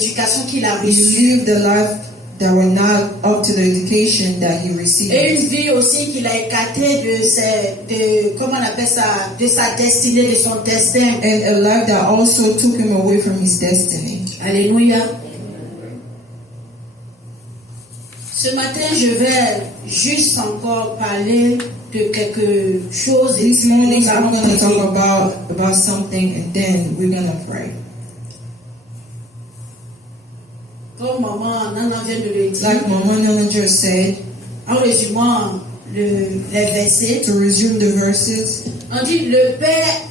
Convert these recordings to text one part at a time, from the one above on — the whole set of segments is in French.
l'éducation qu'il a He reçue. lived the life that were not up to the education that he received. Et une vie aussi qu'il a écartée comment on appelle ça, de sa destinée, de son destin. And a life that also took him away from his destiny. Alléluia. Ce matin, je vais juste encore parler de quelque chose. This morning Nous I'm allons going to prier. talk about something and then we're going to pray. Comme maman Nana vient de le dire, Like Mama Nana just said, en résumant les versets, to resume the verses, on dit le Père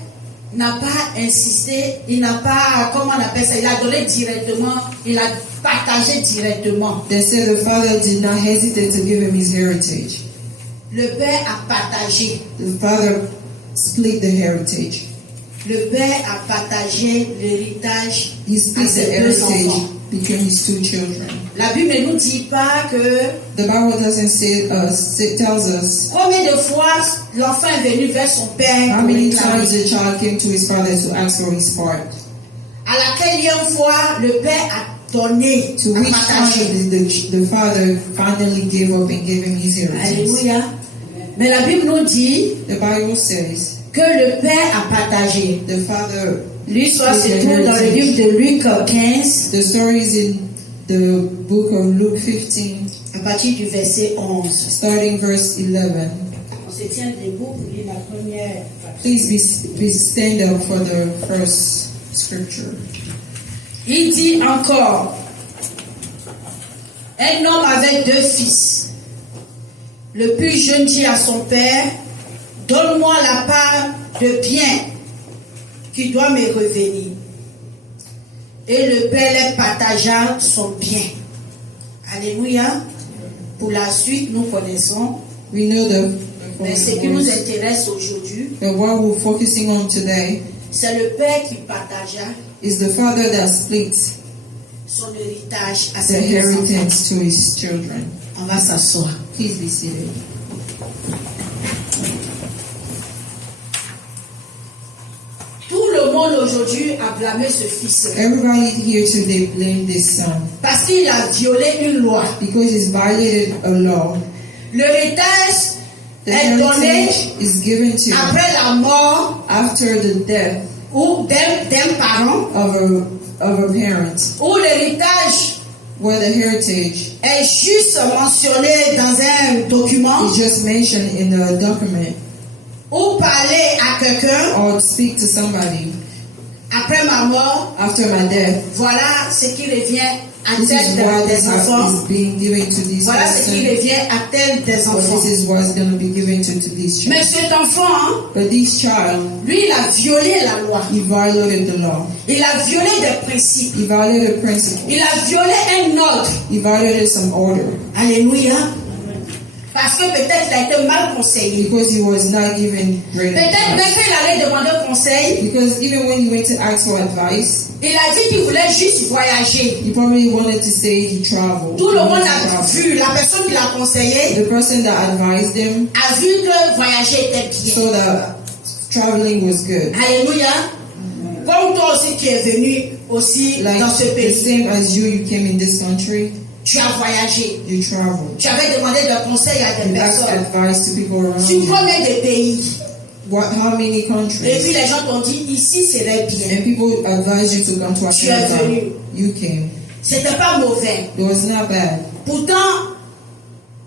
n'a pas insisté, il n'a pas, comment on appelle ça, il a donné directement, il a partagé directement. they said the father did not hesitate to give him his heritage. Le Père a partagé. The father split the heritage. Le Père a partagé l'héritage He à split the ses deux heritage enfants. between his two children. La Bible ne nous dit pas que The Bible doesn't say, it tells us combien de fois l'enfant est venu vers son père how pour many réclamer. times the child came to his father to ask for his part. À laquelle fois le Père a donné, To a which partagé. time the father finally gave up and gave him his heritage. Alléluia. Mais la Bible nous dit The Bible says que le Père a partagé. the father. L'histoire se split the trouve dans le heritage. livre de Luc 15, The story is in the book of Luke 15, à partir du verset 11. starting verse 11. On se tient debout pour lire la première partie. Please be stand up for the first scripture. Il dit encore, un homme avait 2 fils. Le plus jeune dit à son père, donne-moi la part de bien qui doit me revenir. Et le père les partagea son bien. Alléluia. Pour la suite, nous connaissons. We know Mais ce qui nous intéresse aujourd'hui, but what we're focusing on today c'est le père qui partagea is the father that splits son héritage à the ses deux enfants. inheritance to his children. On va s'asseoir. Please be seated. Tout le monde aujourd'hui a blâmé ce fils Everybody here today blame this son parce qu'il a violé une loi. because he's violated a law. L'héritage The est donné heritage is given to him après la mort after the death ou d'un parent, of a parent, ou l'héritage where the heritage est juste mentionné dans un document, is just mentioned in a document ou parler à quelqu'un or speak to somebody après ma mort. after my death. Voilà ce qui revient à This is tel why des this house enfants. is being given to this Voilà ce qui person. revient à tel des Or enfants. this is what's going to be given to this Mais child. cet enfant, But this child, lui, il a violé la loi. he violated the law. Il a violé des principes. He violated principle. Il a violé un ordre. He violated some order Alléluia. Parce que peut-être il a été mal conseillé. because he was not given great Peut-être même advice. qu'il allait demander conseil, Because even when he went to ask for advice, il a dit qu'il voulait juste voyager. he probably wanted to say he traveled. Tout le He monde wanted to a travel. vu, la personne qui l'a conseillé The person that advised him a vu que voyager était bien. so that traveling was good. Alléluia. Comme toi aussi qui es venu aussi Like dans ce the pays, same as you came in this country, tu as voyagé. you traveled. Tu avais demandé des conseils à des You asked personnes. advice to people around Sur you. combien de pays? How many Et puis countries? les gens t'ont dit, ici serait bien. And people advised you to come to Tu es venu. America. You came. C'était pas mauvais. It was not bad. Pourtant,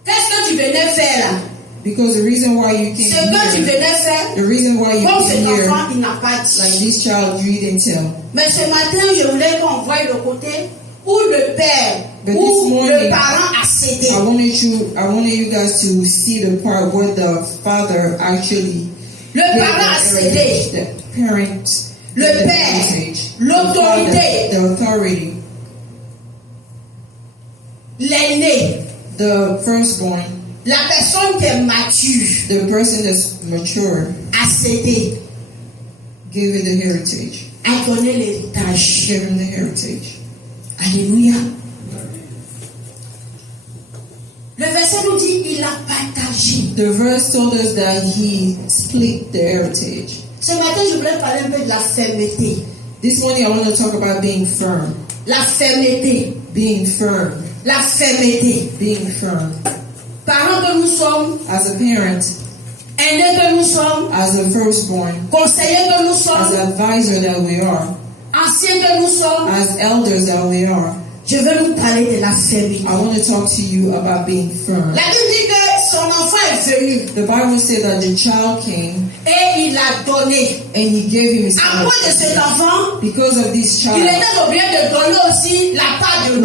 qu'est-ce que tu venais faire là? Because the reason why you Ce came que tu here, venais faire, the reason why you comme cet came here, enfant, il n'a pas like dit. this child, you didn't tell. Mais ce matin, je voulais qu'on voie le côté où le père, But où this morning, le parent a cédé. I wanted you guys to see the part where the father actually Le gave parent a the cédé. heritage, the parent, Le gave the père, heritage. l'autorité, The authority, l'aîné, the firstborn, la personne qui est mature the person that's mature, a cédé, gave it the heritage, a donné l'héritage. gave him the heritage. Alléluia. Le verset nous dit, il a partagé. The verse told us that he split the heritage. Ce matin, je voulais parler un peu de la fermeté. This morning I want to talk about being firm. La fermeté. being firm, La fermeté. being firm. Parents que nous sommes, As a parent, aînés que nous sommes, as a firstborn, conseillers que nous as sommes, an advisor that we are, anciens que nous sommes, as elders that we are, je veux nous parler de la fermeté. I want to talk to you about being firm. La Bible dit que son enfant est venu The Bible said that the child came et il a donné. and he gave him his À cause de life. cet enfant, Because of this il child, était obligé de donner aussi la part de he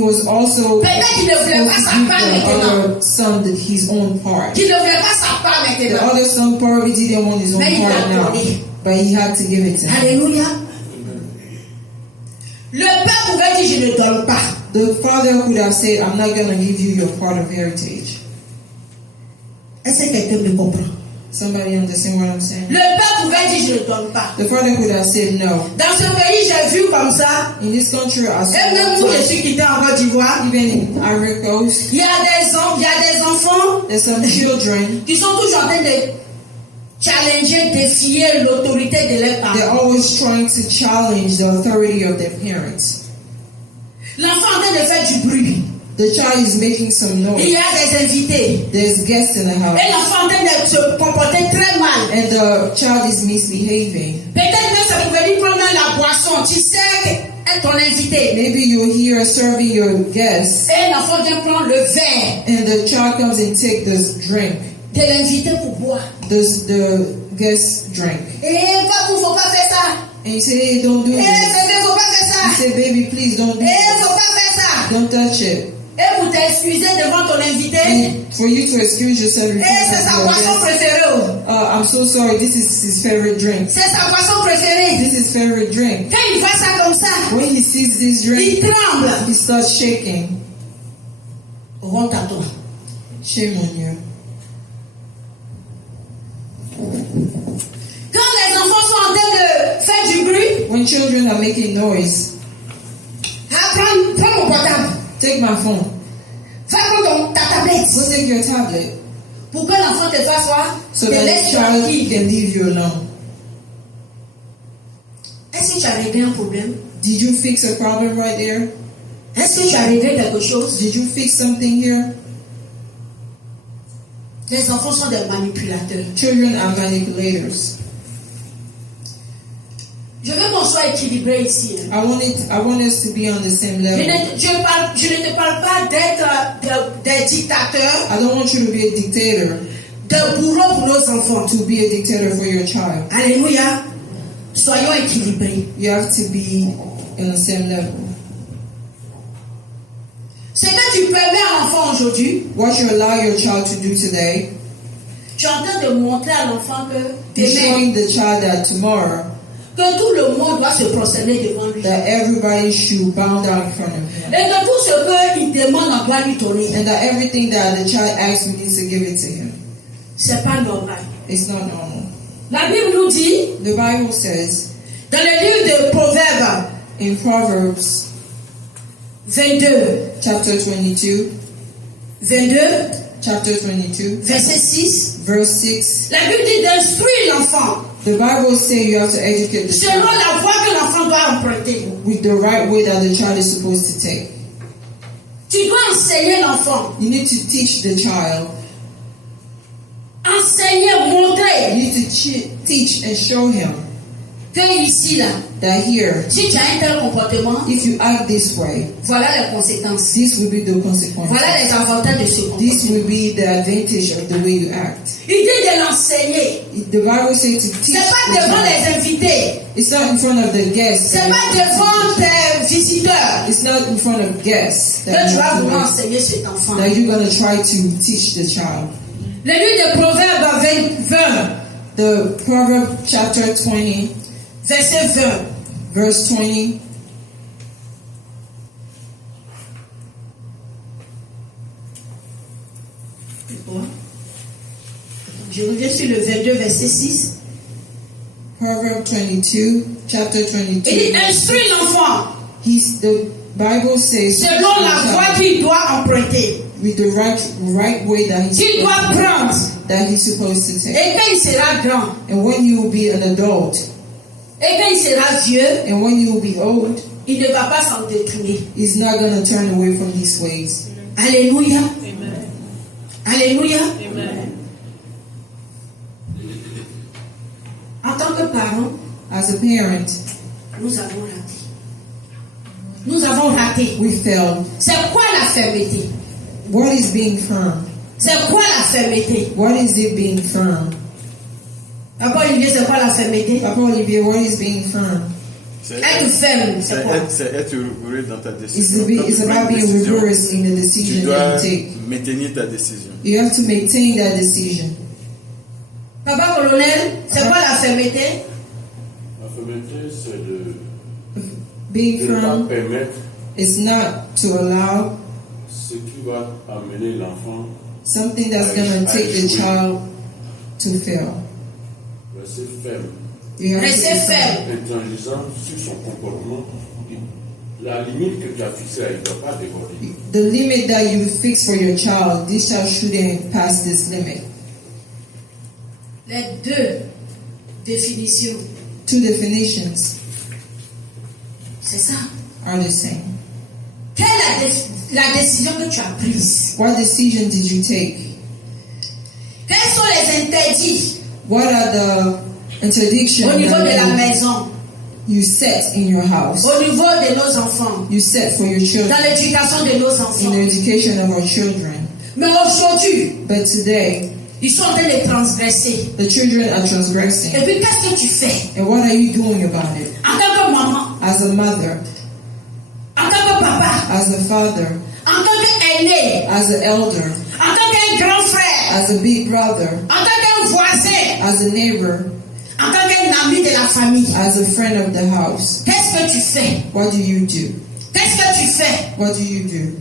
was l'autre. also Peut-être qu'il ne voulait pas sa part supposed to give the maintenant. other son his own part. Qu'il ne voulait pas sa part The maintenant. other son probably didn't want his own Mais il part a now, donné. but he had to give it to him. Alléluia. Le père pouvait dire je ne donne pas. The father could have said, I'm not going to give you your part of heritage. Est-ce que quelqu'un me comprend? Somebody understand what I'm saying? Le père pouvait dire je ne donne pas. The father could have said no. Dans ce pays, j'ai vu comme ça. In this country, as Et même où je suis quitté en Côte d'Ivoire, even in Ivory Coast, il y a des enfants there's some children, qui sont toujours en train de challenger, défier l'autorité de leurs they're parents. always trying to challenge the authority of their parents. L'enfant est en train de faire du bruit. The child is making some Il noise. y a des invités. There's guests in the house. Et l'enfant est en train de se comporter très mal. And the child is misbehaving. Peut-être même ça pouvait lui prendre la boisson. Tu sais être ton invité. Maybe you're here serving your guests, Et l'enfant vient prendre le verre and the child comes and take this drink, de l'invité pour boire. the guest drink. Et faut pas faire ça. And you say, hey, don't do Eh, this. bébé, faut pas faire You ça. say, baby, please don't do Eh, this. faut pas faire ça. Don't touch it. Et pour t'excuser devant ton invité. And for you to excuse yourself in Eh, front c'est of sa your boisson guest, préférée. I'm so sorry, this is his favorite drink. C'est sa boisson préférée. This is his favorite drink. Quand il voit ça comme ça, When he sees this il drink, tremble. he starts shaking. Honte à toi. Shame on you. Quand les enfants sont en train de faire du bruit, When children are making noise, prends mon portable. take my phone. Va prendre ta tablette. Go take your tablet Pour que l'enfant te fasse voir, so te that laisse the child tranquille. can leave you alone. Est-ce que tu as réglé un problème? Did you fix a problem right there? Est-ce que tu as réglé quelque chose? Did you fix something here? Les enfants sont des manipulateurs. Children are manipulators. Je veux qu'on soit équilibré ici. I want us to be on the same Je level. ne te parle pas d'être des dictateurs, I don't want you to be a dictator, de bourreaux pour nos enfants. to be a dictator for your child. Alléluia. Soyons équilibrés. You have to be on the same level. Ce que tu permets à l'enfant aujourd'hui, What you allow your child to do today, tu es en train de montrer à l'enfant que you're demain, showing the child that tomorrow que tout le monde doit se prosterner devant lui. that everybody should bow down in front of him. Et que tout ce qu'il demande, on doit lui donner. And that everything that the child asks, we need to give it to him. C'est pas normal. It's not normal. La Bible nous dit, The Bible says dans le livre de Proverbes in Proverbs 22, chapter 22, verset 6, verse 6, la Bible dit d'instruire l'enfant the Bible says you have to educate the selon child la voie que l'enfant doit emprunter. with the right way that the child is supposed to take. Tu dois enseigner l'enfant. You need to teach the child. Enseigner, You montrer need to teach and show him que ici, là, that here, si tu as un tel comportement, if you act this way, voilà les conséquences. this will be the consequences. Voilà les avantages de ce This comportement. will be the advantage of the way you act. Il dit de l'enseigner. The Bible says to teach C'est pas the devant child. les invités. It's not in front of the guests. C'est pas devant tes visiteurs It's not in front of guests que that, tu you vas have to vouloir make- enseigner cet enfant. that you're going to try to teach the child. Le livre de Proverbes 20, The Proverbs chapter 20, verset 20. verse 20. Je reviens sur le 22, verset 6. Proverbs 22, chapter Il dit 22. instruis l'enfant The Bible says selon la voie qu'il doit emprunter, with the right way that qu'il doit prendre. he's supposed to take. Et quand il sera grand, And when you will be an adult, et quand il sera vieux, and when you will be old, il ne va pas s'en détourner. He's not going to turn away from these ways. Alléluia. Amen. Alléluia. Amen. En tant que parents, As a parent, nous avons raté. Nous avons raté. we failed. C'est quoi la fermeté? What is being firm? C'est quoi la fermeté? What is it being firm? Papa Olivier, c'est quoi la fermeté? Papa Olivier, what is being firm? Être ferme, c'est quoi? C'est être rigoureux dans ta It's, décision. Quand it's tu prends about une being décision, rigorous in the tu decision dois that you take. maintenir ta décision. You have to maintain that decision. Papa colonel, c'est quoi la fermeté? La fermeté, c'est de Being ne pas firm permettre is not to allow ce qui va amener l'enfant something that's going to take the child to fail. rester ferme, You have to Restez be firm. ferme. intransigeant sur son comportement. La limite que tu as fixée, elle ne doit pas déborder. The limit that you fix for your child, this child shouldn't pass this limit. Les deux définitions, Two definitions c'est ça. are the same. Quelle est la décision que tu as prise? What decision did you take? Quels sont les interdits What are the interdictions au niveau de la that maison, you set in your house? au niveau de nos enfants, You set for your children, dans l'éducation de nos in enfants? the education of our children. Mais aujourd'hui, But today, ils sont en train de transgresser. the children are transgressing. Et puis, qu'est-ce que tu fais? And what are you doing about it? En tant que maman, As a mother, en tant que papa, as a father, en tant qu'aîné, as an elder, en tant qu'un grand frère, as a big brother, en tant qu'un voisin, as a neighbor, en tant qu'un ami de la famille. as a friend of the house. Qu'est-ce que tu fais? What do you do? Qu'est-ce que tu fais? What do you do?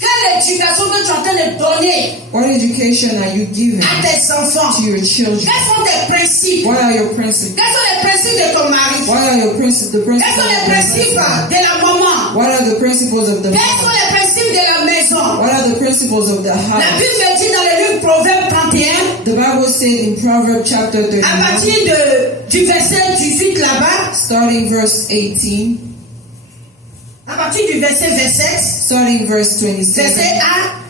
Quelle éducation que tu es en train de donner What education are you giving à tes enfants? to your children? Quels sont tes principes? What are your principles? Quels sont les principes de ton mari? What are your principles? The Quels principles sont of les the principes husband? de la maman? What are the principles of the Quels sont mother? les principes de la maison? What are the principles of the La house? Bible dit dans le livre Proverbe 31, The Bible said in Proverbs chapter à 31, partir du verset 18 là-bas, starting verse 18, à partir du verset 27, starting verse 27, verset 1,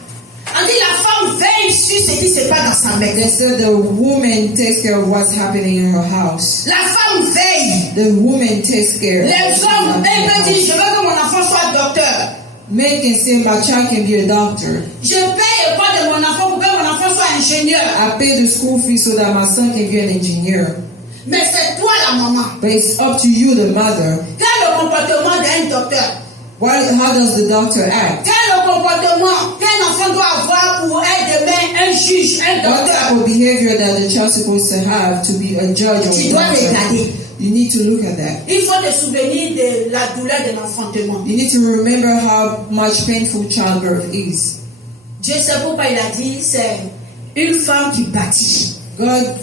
on dit la femme veille sur ce qui se passe dans sa they maison. said the woman takes care of what's happening in her house. La femme veille. The woman takes care of Les what's hommes, happening in elles her peuvent dire, house. je veux que mon enfant soit docteur. Men can say my child can be a doctor. Je paye l'école de mon enfant pour que mon enfant soit ingénieur. I pay the school fee so that my son can be an engineer. Mais c'est toi la maman. But it's up to you, the mother. Quel est le comportement d'un docteur? How does the doctor act? Quel est le comportement qu'un enfant doit avoir pour être demain un juge, un What type docteur? of behavior that the child supposed to have to be a judge or Tu a dois doctor? regarder. You need to look at that. Il faut te souvenir de la douleur de l'enfantement. You need to remember how much painful childbirth is. Dieu sait pourquoi il a dit c'est une femme qui bâtit. God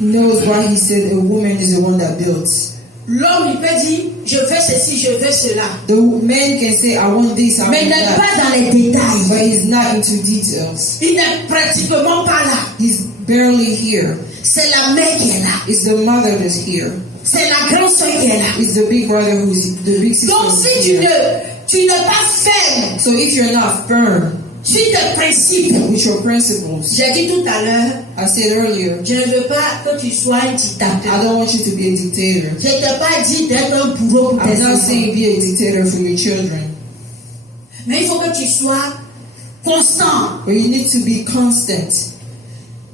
knows why He said a woman is the one that builds. L'homme il peut dire je veux ceci, je veux cela. The man can say, I want this, I Mais il want n'est that. pas dans les détails. But he's not into details. Il n'est pratiquement pas là. He's barely here. C'est la mère qui est là. It's the mother that's here. C'est la grande soeur qui est là. It's the big brother who's the big sister Donc who's si here. tu n'es pas ferme So if you're not firm sur tes principes, with your principles, j'ai dit tout à l'heure, I said earlier, je ne veux pas que tu sois un I dictateur. don't want you to be a dictator. Je ne t'ai pas dit d'être un bourreau pour I'm tes not enfants. saying be a dictator for your children, Mais il faut que tu sois constant but you need to be constant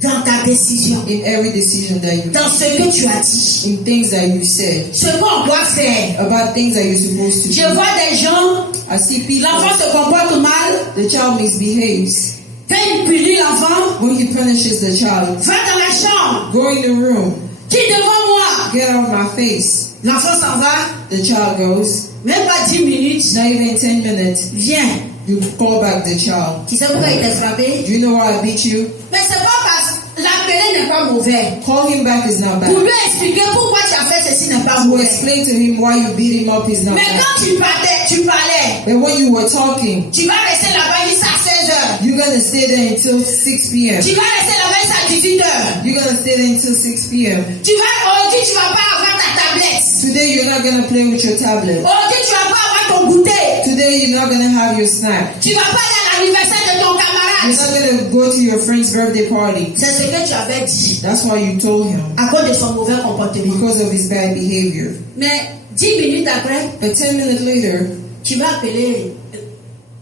dans ta décision, in every decision that you dans ce que tu as dit, in things that you said, ce qu'on doit faire. about things that you're supposed to Je do. vois des gens, I see people, l'enfant se comporte mal, the child misbehaves. quand il punit l'enfant, When he punishes the child, va dans la chambre, go in the room, qui devant moi, get out of my face. l'enfant s'en va, The child goes, même pas 10 minutes, not even 10 minutes, viens. you call back the child. Tu sais pourquoi il t'a frappé? Do you know why I beat you? Mais c'est pas parce que l'appeler n'est pas mauvais. Call him back is not Pour bad. lui expliquer pourquoi tu as fait ceci n'est pas To mauvais. explain to him why you beat him up is not Mais bad. quand tu parlais, But when you were talking, tu vas rester là-bas jusqu'à 16 heures. You're gonna stay there until 6 p.m. Tu vas rester là-bas jusqu'à 18h. You're gonna stay there until 6 p.m. Aujourd'hui, tu vas pas avoir ta tablette. Today you're not gonna play with your tablet. Aujourd'hui, tu vas pas avoir ton goûter. Today you're not gonna have your snack. Tu vas pas aller à l'anniversaire de ton You're camarade. not gonna go to your friend's birthday party. C'est ce que tu avais dit That's why you told him, à cause de son mauvais comportement. because of his bad behavior. Mais 10 minutes après, But 10 minutes later, tu vas appeler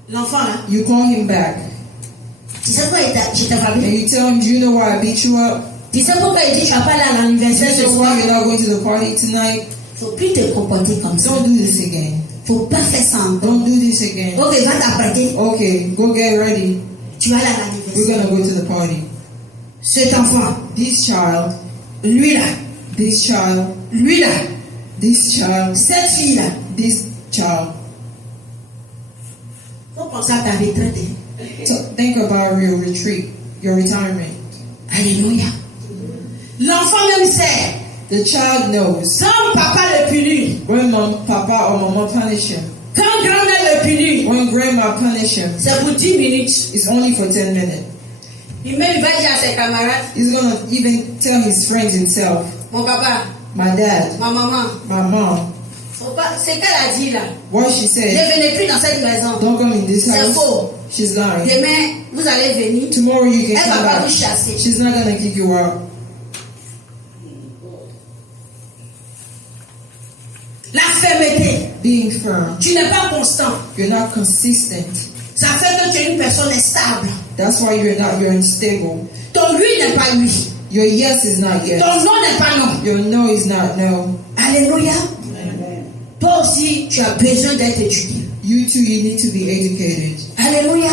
l'enfant là. you call him back Tu sais pourquoi je t'ai and frappé? you tell him, do you know why I beat you up? Tu sais pourquoi il dit tu vas pas aller à Do l'anniversaire ce you know soir? why you're not going to the party tonight? Faut plus te comporter comme ça. Don't do this again. Faut pas faire ça encore. Don't do this again. Ok, va t'apprêter. Okay, go get ready. Tu vas aller à We're l'anniversaire. gonna go to the party. Cet enfant, This child, lui là, this child, lui là, this child, cette fille là, this child. faut penser à ta retraite. Hein. So think about your retreat, your retirement. Alléluia. L'enfant même sait. The child knows. Quand papa le punit, When papa or mama punish him, quand grand-mère le punit, when grandma punish him, c'est pour 10 minutes. it's only for 10 minutes. Il même va dire à ses camarades, He's gonna even tell his friends himself, mon papa, my dad, ma maman, my mom, c'est qu'elle a dit là. what she Ne said, venez plus dans cette maison. don't come in this C'est house. faux. She's lying. Demain, vous allez venir. Tomorrow you can Elle come va pas back. vous chasser. She's not gonna kick you out. La fermeté. Being firm. Tu n'es pas constant. You're not consistent. Ça fait que tu es une personne instable. That's why you're unstable. Ton oui n'est pas oui. Your yes is not yes. Ton non n'est pas non. Your no is not no. Alléluia. Toi aussi, tu as besoin d'être étudié. You too, you need to be educated. Alléluia.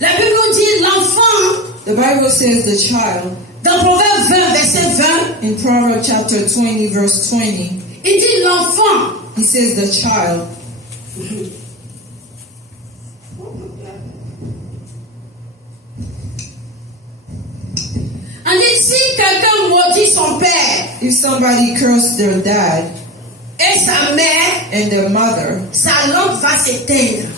La Bible nous dit l'enfant, The Bible says the child, dans Proverbe 20, verset 20, in Proverbs chapter 20, verse 20, il dit l'enfant. he says the child. On dit si quelqu'un maudit son père If somebody cursed their dad et sa mère, and their mother, sa lampe va s'éteindre.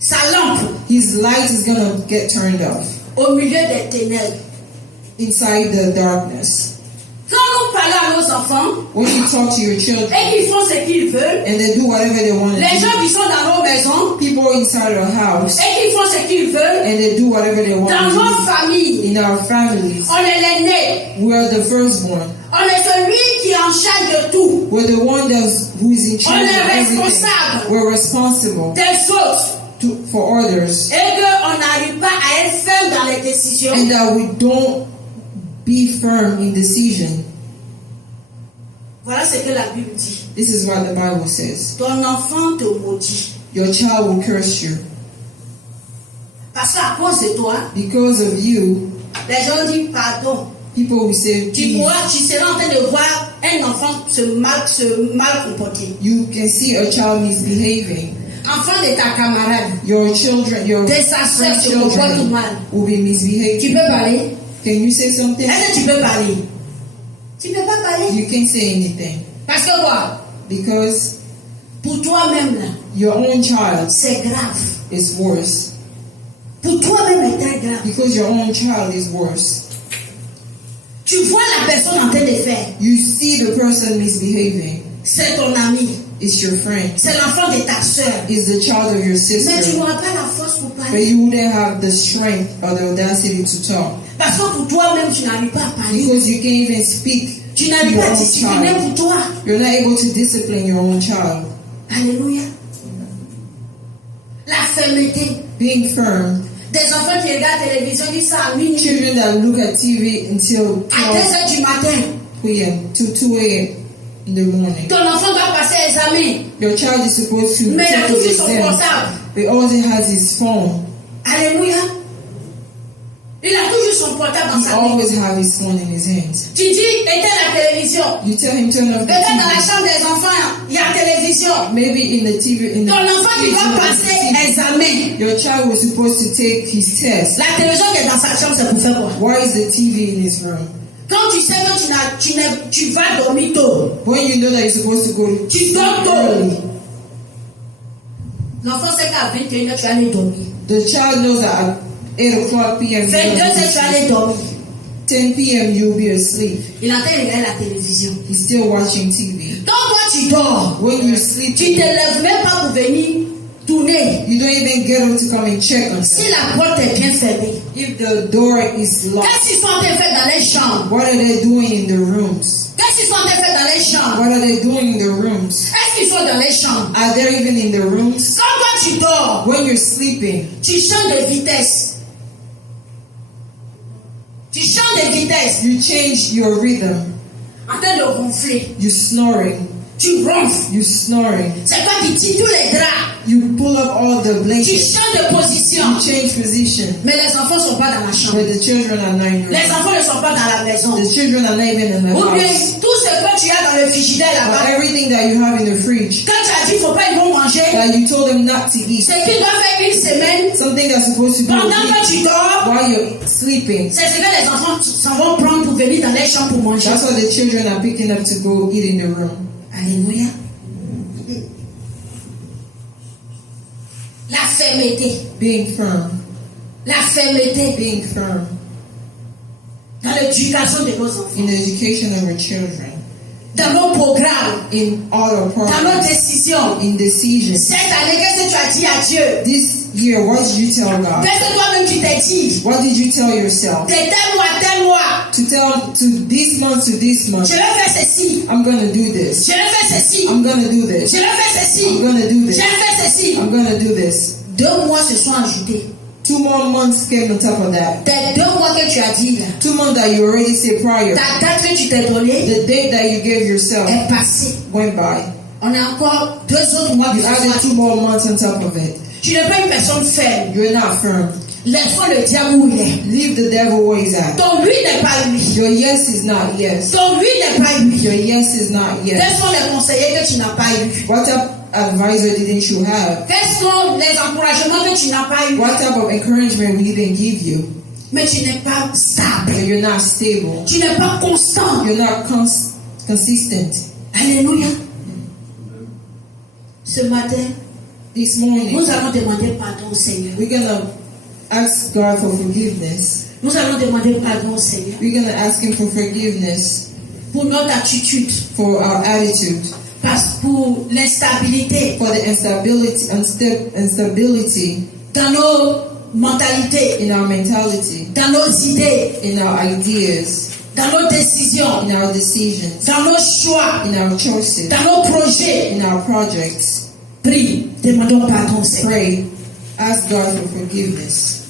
Sa lampe his light is gonna get turned off au milieu des ténèbres. inside the darkness. Quand nous parlons à nos enfants When you talk to your children et qu'ils font ce qu'ils veulent, and they do whatever they want to les gens do, qui sont dans nos maisons people inside our house et qui font ce qu'ils veulent, and they do whatever they want dans to nos do familles, in our families, on est l'aîné, we are the firstborn. on est celui qui est en charge de tout, We're the one who is in charge On of est everything. responsable. We're responsible des autres, for others, et qu'on n'arrive pas à être ferme dans les décisions. and that we don't be firm in decision. Voilà ce que la Bible dit. This is what the Bible says. Ton enfant te maudit. Your child will curse you Parce qu'à cause de toi, because of you. les gens disent pardon. People will say, Tu seras en train de voir un enfant se mal comporter. you can see a child misbehaving. Enfant de ta camarade, Your children, your de sa soeur friend's se comporte children mal. will be Tu misbehaving. peux parler? Can you say something? Est-ce que tu peux parler? Tu peux pas parler. You can't say anything Parce que quoi? because Pour toi-même, là, your own child c'est grave. is worse. Pour toi-même, c'est très grave. Because your own child is worse. Tu vois la personne en train de faire. You see the person misbehaving. C'est ton ami. It's your friend. C'est l'enfant de ta soeur. It's the child of your Mais tu sister. n'auras pas la force pour But parler. you wouldn't have the strength or the audacity to talk. Parce que pour toi-même, tu n'arrives pas à parler. Because you can't even speak Tu to n'arrives your pas à own discipliner child. pour toi. You're not able to discipline your own child. Alléluia. La fermeté. Being firm. Des enfants qui regardent la télévision, disent ça à minuit. Children that look at TV until À 2 heures du matin. 12 p.m. to 2 a.m. in the morning. Ton enfant doit passer l'examen. Your child is supposed to Mais il a take toujours his son exam, portable. but all he has is phone. Alléluia. Il a toujours son portable dans He sa main. always have his phone in his hands. Tu dis, éteins la télévision. You tell him turn off the Peut-être dans la TV. chambre des enfants, il y a la télévision. Maybe in the TV, in the Ton enfant qui doit TV. passer examen. Your child was supposed to take his test. La télévision qui est dans sa chambre, c'est pour faire quoi? Why is the TV in his room? Quand tu sais que tu vas dormir tôt, When you know that you're supposed to go to tu dors tôt. L'enfant sait qu'à 21h, tu vas aller dormir. The child knows that at 8 o'clock p.m. 22 heures, tu vas aller dormir. 10 p.m. you'll be asleep. Il est en train de regarder la télévision. He's still watching TV. Donc toi tu dors. When you're Tu sleeping, ne te lèves même pas pour venir tourner. you don't even get up to come and check on Si them. la porte est bien fermée. If the door is locked, Qu'est-ce qu'ils sont en train de faire dans les chambres? what are they doing in the rooms? Qu'est-ce qu'ils sont en train de faire dans les chambres? What are they doing in the rooms? Est-ce qu'ils sont dans les chambres? Are they even in the rooms? Quand toi tu dors, When you're sleeping, tu changes de vitesse. Tu changes de vitesse. you change your rhythm. En train de ronfler. You're snoring. Tu ronfles. You're snoring. C'est toi qui tires tous les draps. You pull up all the Tu blankets. changes de position. You change position. Mais les enfants ne sont pas dans la chambre. But the children are not in your Les room. enfants ne sont pas dans la maison. The children are not even in the Ou bien house. tout ce que tu as dans le frigidaire But là-bas. everything that you have in the fridge Quand tu as dit qu'il ne faut pas, ils vont manger. that you told them not to eat, C'est qu'ils doivent faire une semaine. something that's supposed to be Pendant a que week tu dors, while you're sleeping, c'est ce que les enfants s'en vont prendre pour venir dans les chambres pour manger. that's what the children are picking up to go eat in the room. Alléluia. La fermeté. Being firm. La fermeté Being firm dans l'éducation de nos enfants. in the education of our children, Dans nos programmes. in all our Dans nos programs, décisions. in decisions. Cette année, qu'est-ce que tu as dit à Dieu? This year, what did you tell God? Qu'est-ce que toi-même tu t'es dit? What did you tell yourself? De tel mois. To tell to this month, Je vais faire ceci. I'm gonna do this. Je vais faire ceci. I'm gonna do Je this. vais faire ceci. I'm gonna do Je this. vais faire ceci. I'm gonna do this. 2 mois se sont ajoutés. 2 more months came on top of that. Tes 2 mois que tu as dit là. 2 months that you already said prior. Ta date que tu t'es donnée The date that you gave yourself est passée. went by. On a encore 2 autres mois qui You se added sont 2 more months on top of it. Tu n'es pas une personne ferme. You're not firm. Laisse-moi le diable où il est. Leave the devil where he's at. Ton oui n'est pas oui. Your yes is not yes. Ton oui n'est pas oui. Your yes is not yes. Quels sont les conseillers que tu n'as pas eu? What type of advisor didn't you have? Quels sont les encouragements que tu n'as pas eu? What type of encouragement we didn't give you? Mais tu n'es pas stable. But you're not stable. Tu n'es pas constant. You're not consistent. Alléluia. Ce matin, This morning, nous allons demander pardon au Seigneur. we're gonna ask God for forgiveness. Nous allons demander pardon au Seigneur We're gonna ask Him for forgiveness pour notre attitude, for our attitude, pour l'instabilité for the instability dans nos mentalités, in our mentality, dans nos idées, in our ideas, dans nos décisions, in our decisions, dans nos choix, in our choices, dans nos projets. in our projects. Prie, demandons pardon au Seigneur. Pray. Ask God for forgiveness.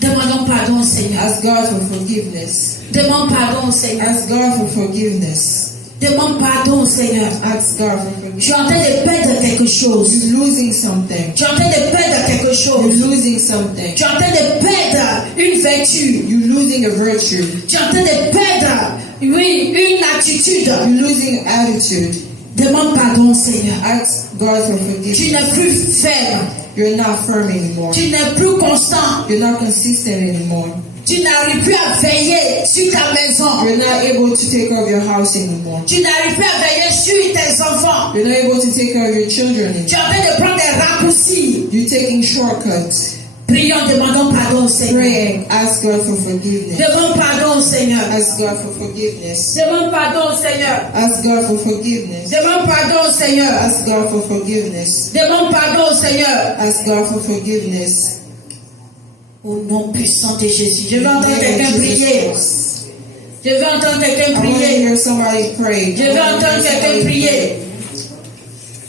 Demandons pardon au Seigneur. Ask God for forgiveness. Demande pardon au Seigneur. Ask God for forgiveness. Demande pardon au Seigneur. Ask God for Tu forgiveness. es en train de perdre quelque chose. You're losing something. Tu es en train de perdre quelque chose. You're losing something. Tu es en train de perdre une vertu. You're losing a virtue. Tu es en train de perdre, oui, une attitude. You're losing attitude. Demande pardon au Seigneur. Ask God for Tu forgiveness. n'es plus ferme. You're not firm anymore. Tu n'es plus constant. You're not consistent anymore. Tu n'arrives plus à veiller sur ta maison. You're not able to take care of your house anymore. Tu n'arrives plus à veiller sur tes enfants. You're not able to take care of your children Tu es anymore. en train de prendre des raccourcis. You're taking shortcuts. Prions, demandons pardon au Seigneur. Pray and ask God for forgiveness. Demande pardon au Seigneur. Ask God for forgiveness. Demande pardon au Seigneur. Ask God for forgiveness. Demande pardon au Seigneur. Ask God for forgiveness. Demande pardon au Seigneur. Ask God for forgiveness. Au nom puissant de Jésus. Je veux In the entendre name quelqu'un of Jesus prier. Christ. Je veux entendre quelqu'un I want to prier. hear somebody pray. Je veux entendre quelqu'un prier.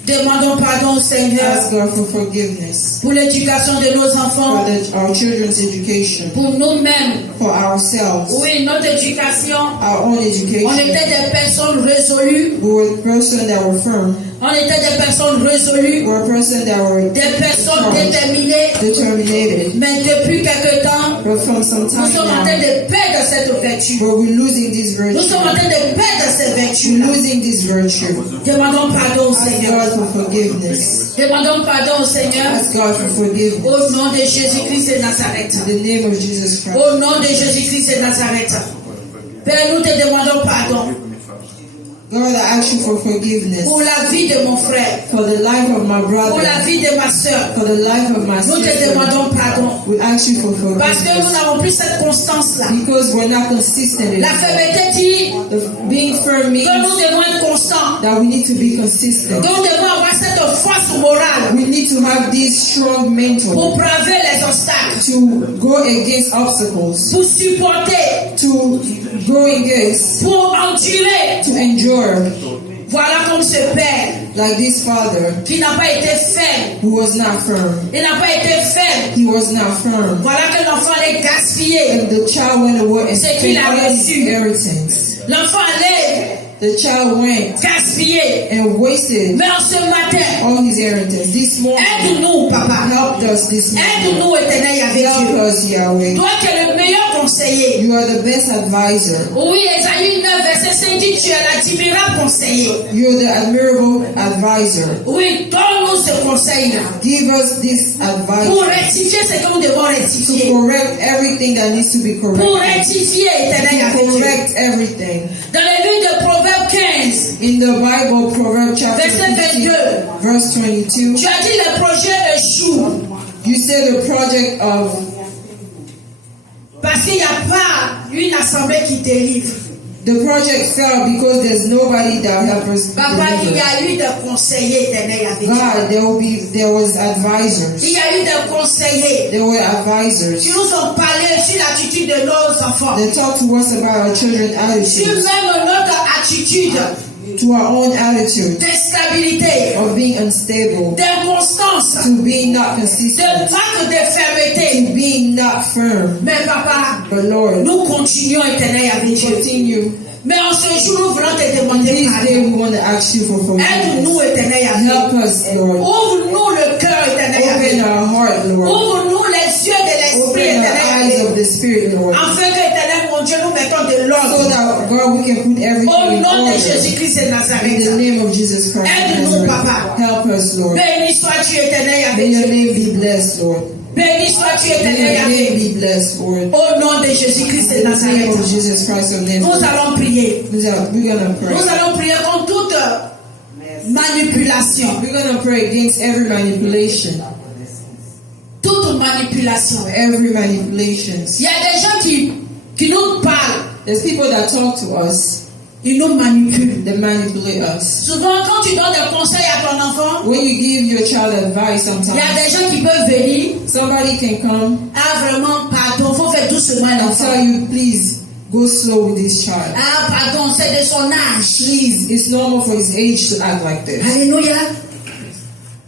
Demandons pardon au Seigneur Ask God for forgiveness. pour l'éducation de nos enfants, For our children's education. pour nous-mêmes. For ourselves. Oui, notre éducation. Our own On education. était des personnes résolues. We were persons that were firm. On était des personnes résolues. We were persons that were Des personnes déterminées. determined. Mais depuis quelque temps, But from some nous time sommes en train now, de perdre cette vertu. but we're losing this Nous virtue. sommes en train de perdre cette vertu. We're losing this virtue. Demandons pardon au Ask Seigneur. God for forgiveness. Demandons pardon au Seigneur. Ask God for forgiveness. Au nom de Jésus-Christ de Nazareth. In the name of Jesus Christ. Au nom de Jésus-Christ de Nazareth. Père, nous te demandons pardon. God, I ask you for forgiveness pour la vie de mon frère, for the life of my pour brother, la vie de ma soeur. for the life of my Nous te sister. demandons pardon. We ask you for Parce que nous forgiveness n'avons plus cette constance-là. because we're not consistent. La fermeté dit Being firm means que nous devons être constants. that we need to be consistent. Que nous devons avoir cette force morale We need to have this strong mental pour braver les obstacles, to go against obstacles, pour supporter, to go against, pour endurer. to endure, Voilà comme ce père like this father qui n'a pas été ferme. who was not firm. Il n'a pas été ferme. He was not firm. Voilà que l'enfant allait gaspiller. And the child went away and C'est qu'il spent a all his reçu. inheritance. L'enfant allait The child went gaspiller. and wasted Mais en ce matin, all his inheritance. This morning, aide-nous, papa. help us this morning. Aide-nous, éternel Yahvé Help Dieu. us, Yahweh. Toi qui es le meilleur conseiller. You are the best advisor. Oui, Ésaïe 9, verset 5 dit tu es l'admirable conseiller. You're the admirable advisor. Oui, donne-nous ce conseil-là Give us this pour advice rectifier ce que nous devons to rectifier. correct everything that needs to be Pour corrected. rectifier, éternel To Yahvé Dieu. correct everything. Dans le livre de Proverbes 15, In the Bible, Proverbs chapter verset 15, 22, verse 22, tu as dit le projet échoue you said the project of, parce qu'il n'y a pas une assemblée qui délivre. the project fell because there's nobody that help us Papa, il y deliver. a eu des conseillers, éternel Yahvé Dieu. God, there was advisors. Il y a eu des conseillers There were advisors. qui nous ont parlé sur l'attitude de nos enfants, They talked to us about our children's sur attitudes, même notre attitude to our own attitude d'instabilité, of being unstable, d'inconstance, to being not de consistent, manque de fermeté. to being not firm. Mais papa, But Lord, nous continuons, éternel Yahvé Dieu. continue. Mais en ce jour, nous voulons te demander This day pardon. we want to ask you for Aide-nous, forgiveness. éternel Yahvé. Help us, Lord. Ouvre-nous le cœur, éternel Open Yahvé. our heart, Lord. Ouvre-nous les yeux de l'esprit, Open éternel our eyes Yahvé. of the Spirit, Lord. Afin que, éternel mon Dieu, nous mettons de So l'ordre. that, God, we can put everything Au in nom de order. Jésus-Christ de In the Nazareth. name of Jesus Christ of Aide-nous, Nazareth. Papa. Help us, Lord. Béni sois-tu, éternel May Yahvé. your name be blessed, Lord. Béni sois-tu, May éternel your name Yahvé. be blessed, Lord. Au nom de Jésus-Christ de In the name Nazareth. of Jesus Christ of Nous Nazareth. allons prier. We're gonna pray. Nous allons prier contre toute manipulation. We're gonna pray against every manipulation. Toute manipulation. Every manipulation. Il y a des gens qui nous parlent. There's people that talk to us, Ils nous manipulent. that manipulate us. Souvent, quand tu donnes des conseils à ton enfant, When you give your child advice, il y a sometimes des gens qui peuvent venir. somebody can come Ah, vraiment, pardon, faut faire doucement and l'enfant. tell you, please go slow with this child. Ah, pardon, c'est de son âge. Please, it's normal for his age to act like this. Alléluia.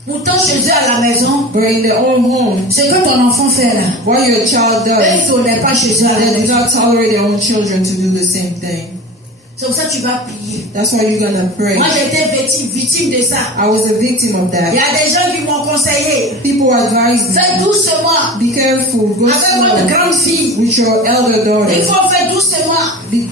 Pourtant, chez eux à la maison, But in their own home, ce que ton enfant fait là, what your child eux, does, ils ne toléraient pas chez eux à la they do maison. not tolerate their own children to do the same thing. C'est pour ça que tu vas prier. That's why you're gonna pray. Moi, j'ai été victime de ça. I was a victim of Il y that. a des gens qui m'ont conseillé. People advised me, Fais doucement. be careful, go Avec votre slow grande fille. with your elder Il daughter. faut faire doucement.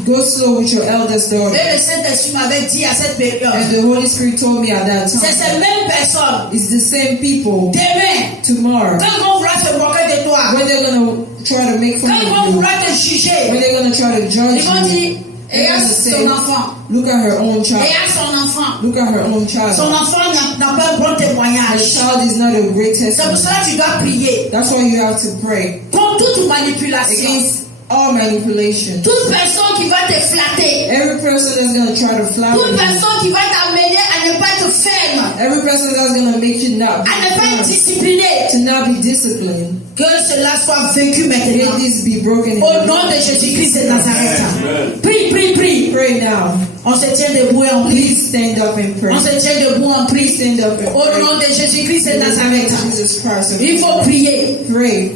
Go slow with your eldest daughter. Et le Saint-Esprit m'avait dit à cette période, And the Holy Spirit told me at that c'est time, ces mêmes personnes. it's the same people Demain, tomorrow quand ils vont vouloir se moquer de toi, when they're gonna try to make fun quand ils vont of you, vouloir te juger, when they're gonna try to judge ils vont you. dire, et à son enfant, Look at her own et child. à son enfant. Look at her own Son child. enfant n'a pas un bon Her témoignage. child is not a great C'est pour testimony. cela que tu dois prier. That's why you have to pray Contre toute manipulation. against all manipulation. Toute personne qui va te flatter. Every person that's gonna try to flatter Toute you. personne qui va t'amener à ne pas être ferme. Every person that's gonna make you not À ne pas être be discipliné. to not be disciplined. Que cela soit vécu May maintenant. this be broken in Au your nom de Jésus-Christ de Nazareth. Amen. Prie, prie, prie. Pray now. On se tient debout et on prie. Please stand up and pray. On se tient debout, on prie. Stand up and Au pray. nom de Jésus-Christ de In the name Nazareth. of Jesus Christ. Il faut prier. Pray.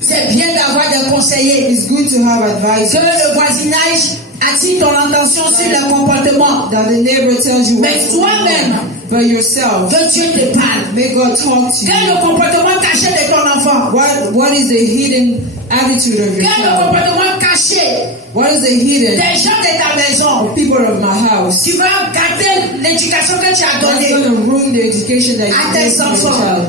C'est bien d'avoir des conseillers. It's good to have Que advice le voisinage attire ton attention sur le comportement. that the neighbor tells you what Mais to do. toi-même, But yourself, que Dieu te parle. may God talk to Quel est you. le comportement caché de ton enfant? What is the hidden attitude of your Quel est le child? comportement caché What is the hidden des gens de ta maison? people of my house? Tu vas gâter l'éducation que tu as That's donnée. going to ruin the education that À you tes give to your enfants. child.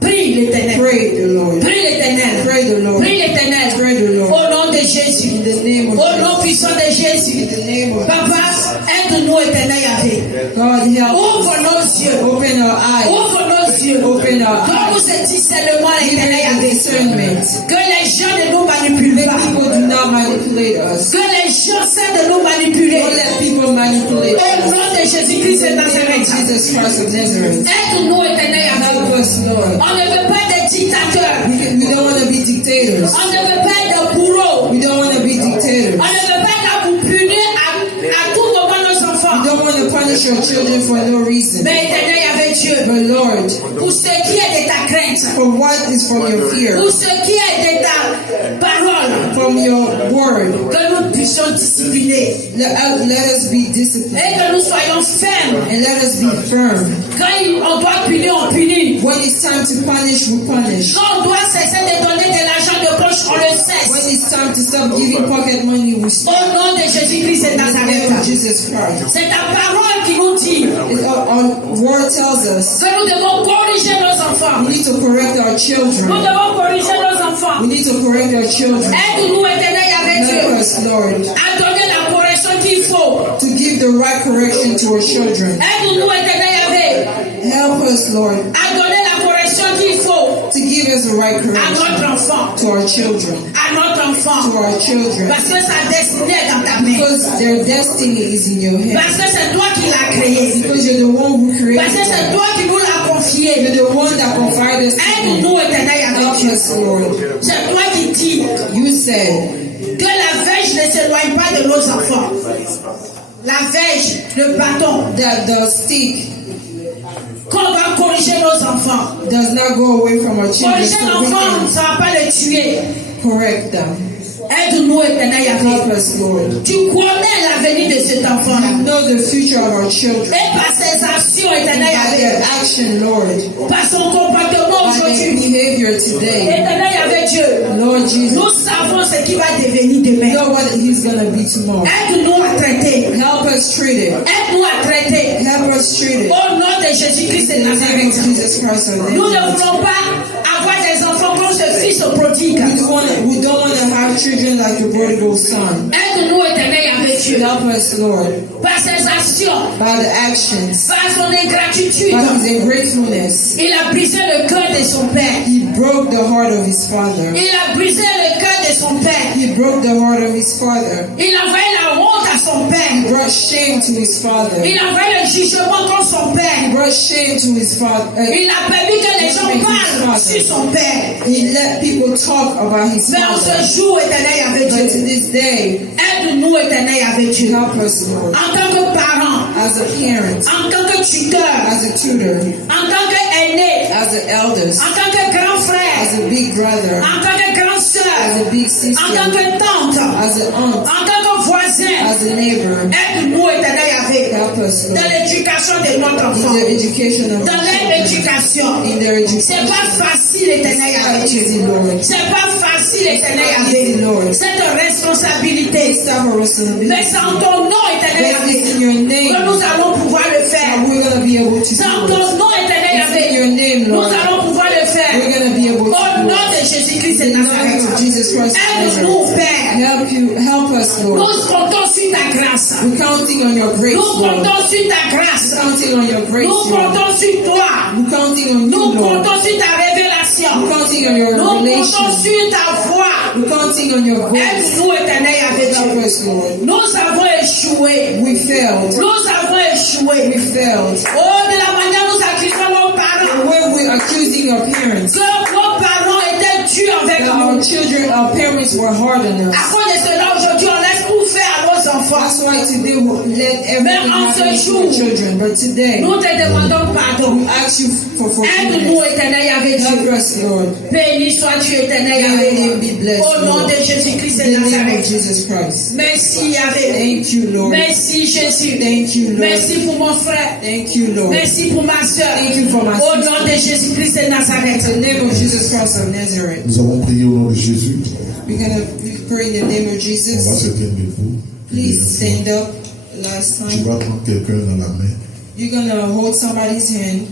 Prie l'Éternel. Pray the Lord. Prie l'Éternel. Pray the Lord. Prie l'Éternel. Pray the Lord. Au nom de Jésus. In the name of Au nom Jesus. puissant de Jésus. In the name of Papa, Jesus. aide Aide-nous, éternel Yahvé. God help Ouvre us. nos yeux. Open our eyes. Ouvre nos yeux. Open our eyes. Donne-nous ce discernement, éternel Yahvé. Discernment. Que les gens ne nous manipulent pas. People do not manipulate us. Que les gens cessent de nous manipuler. Don't let people manipulate Au us. nom de Jésus-Christ de Nazareth. Jesus Christ of Nazareth. Aide-nous, éternel Yahvé. Help us, Lord. On ne veut pas des dictateurs. We don't want to be dictators. On ne veut pas de bourreaux. We don't want to be dictators. On ne veut pas qu'à vous punir à tout moment nos We enfants. don't want to punish our children for no reason. Mais éternel Yahvé Dieu, But Lord, pour ce qui est de ta crainte, for what is from your fear, pour ce qui est de ta parole, from your word, que nous puissions discipliner let us be et disciplined que nous soyons fermes. and let us be firm. Quand on doit punir, on punit. When it's time to punish, we punish. Quand on doit cesser de donner de l'argent de poche, on le When cesse. it's time to stop giving pocket money, we stop. Au nom de Jésus-Christ de In the name of Nazareth. Jesus Christ. C'est ta parole qui nous dit Our word tells us que nous devons corriger nos enfants. we need to correct our Nous children. devons corriger nos enfants. We need to correct our children. Aide-nous, éternel Yahvé Help Dieu, us, Lord, à donner la correction qu'il faut. to give the right correction to our children. Aide-nous, éternel Yahvé, Help us, Lord, à donner la correction qu'il faut to give us the right à correction notre enfant. to our children. À notre enfant. To our children. Parce que sa destinée est dans ta main. Because their destiny is in your hands. Parce que c'est toi qui l'as créé. Because you're the one who created Parce que c'est them. toi qui nous l'as confié. You're the one that confided us in. Aide-nous, éternel Yahvé Help Dieu. us, Lord. C'est toi qui dis You said que la verge ne s'éloigne pas de nos enfants. La verge, le bâton, that the stick qu'on doit corriger nos enfants. does not go away from our children, Corriger so we l'enfant, can ça ne va pas le tuer. correct them. Aide-nous, éternel Yahvé. Help us, Lord. Tu connais l'avenir de cet enfant. You know the future of our children. Et par ses actions, éternel By their Yahvé, action, Lord. par son comportement By their aujourd'hui, behavior today. éternel Yahvé Dieu, Lord Jesus, nous savons ce qui va devenir you demain. know what he's going to be tomorrow. Aide-nous à traiter. Help us treat it. Aide-nous à traiter. Help us treat it. Au nom de Jésus-Christ de In the name of Nazareth. Jesus Christ of Nous ne Nazareth. voulons pas avoir des enfants comme ce fils prodigue. We don't want to have children like the prodigal son. Aide-nous, éternel Yahvé Dieu, Help us, Lord, par ses actions, by the actions, par son ingratitude. by his ungratefulness. Il a brisé le cœur de son père. He broke the heart of his father. Il a brisé le cœur de son père. He broke the heart of his father. Il a envoyé la honte à son He père. brought shame to his father. Il a envoyé le jugement contre son He père. brought shame to his father. Il a permis que les gens parlent sur son père. He let people talk about his Mais en father. ce jour, éternel Yahvé But to Dieu, this day, aide-nous, éternel Yahvé Dieu, help us, Lord, en tant que parent, as a parent, en tant que tuteur, as a tutor, en tant qu'aîné, as an eldest, en tant que grand frère, as a big brother, en tant que grande as sœur, a big en sister, tant que tante, as an aunt, en tant que voisin. as a neighbor. Aide-nous, éternel Yahvé, Help us, dans Lord, l'éducation de notre enfant, in their education of dans leur éducation. in their C'est education. pas facile, éternel Yahvé Not Dieu. easy, Lord. C'est pas facile, éternel Easy, Yahvé. Lord. Cette responsabilité. It's our responsibility. Mais c'est en ton nom, éternel But it's in Yahvé, your que name nous allons pouvoir le faire. that we're going to be able to C'est en do it. ton nom, éternel It's in your Yahvé, name, nous Lord. allons pouvoir le faire. We're going to be able Au to do nom it. de Jésus-Christ de In the name Nazareth. of Jesus Christ of Aide-nous, Nazareth. Père. Help us, Lord. Nous comptons sur ta grâce. We're counting on your grace, Nous Lord. comptons sur ta grâce. We're counting on your grace, Nous Lord. comptons sur toi. We're counting on you, Nous Lord. comptons sur ta révélation. We're counting on your Nous comptons revelation. sur ta voix. We're counting on your voice. Aide-nous, éternel Yahvé Help Dieu. us, Lord. Nous avons échoué. We failed. Nous avons échoué. We failed. Oh, de la manière dont nous accusons nos parents. When we're accusing our parents, Que nos parents étaient durs avec that nous. our children, our parents were hard on us. À cause de cela, aujourd'hui, on laisse tout faire à nos enfants. That's why today we let everything en happen ce to our jour, children. But today, Nous te demandons pardon. we ask you for Aide-nous, forgiveness. éternel Yahvé Help Dieu. us, Lord. Béni sois-tu, éternel May your Yahvé. name be blessed, Au nom Lord. de Jésus-Christ de In the name of Nazareth. Jesus Christ. Merci Yahvé. Thank you, Lord. Merci Jésus. Thank you, Lord. Merci pour mon frère. Thank you, Lord. Merci pour ma soeur. Thank you for my Au sister. nom de Jésus-Christ de Nazareth. In the name of Jesus Christ of Nazareth. Nous avons prié au nom de Jésus. We're going to pray in the name of On va Jesus. se tenir debout. Please stand up. Last Tu time. vas prendre quelqu'un dans la main. You're going to hold somebody's hand.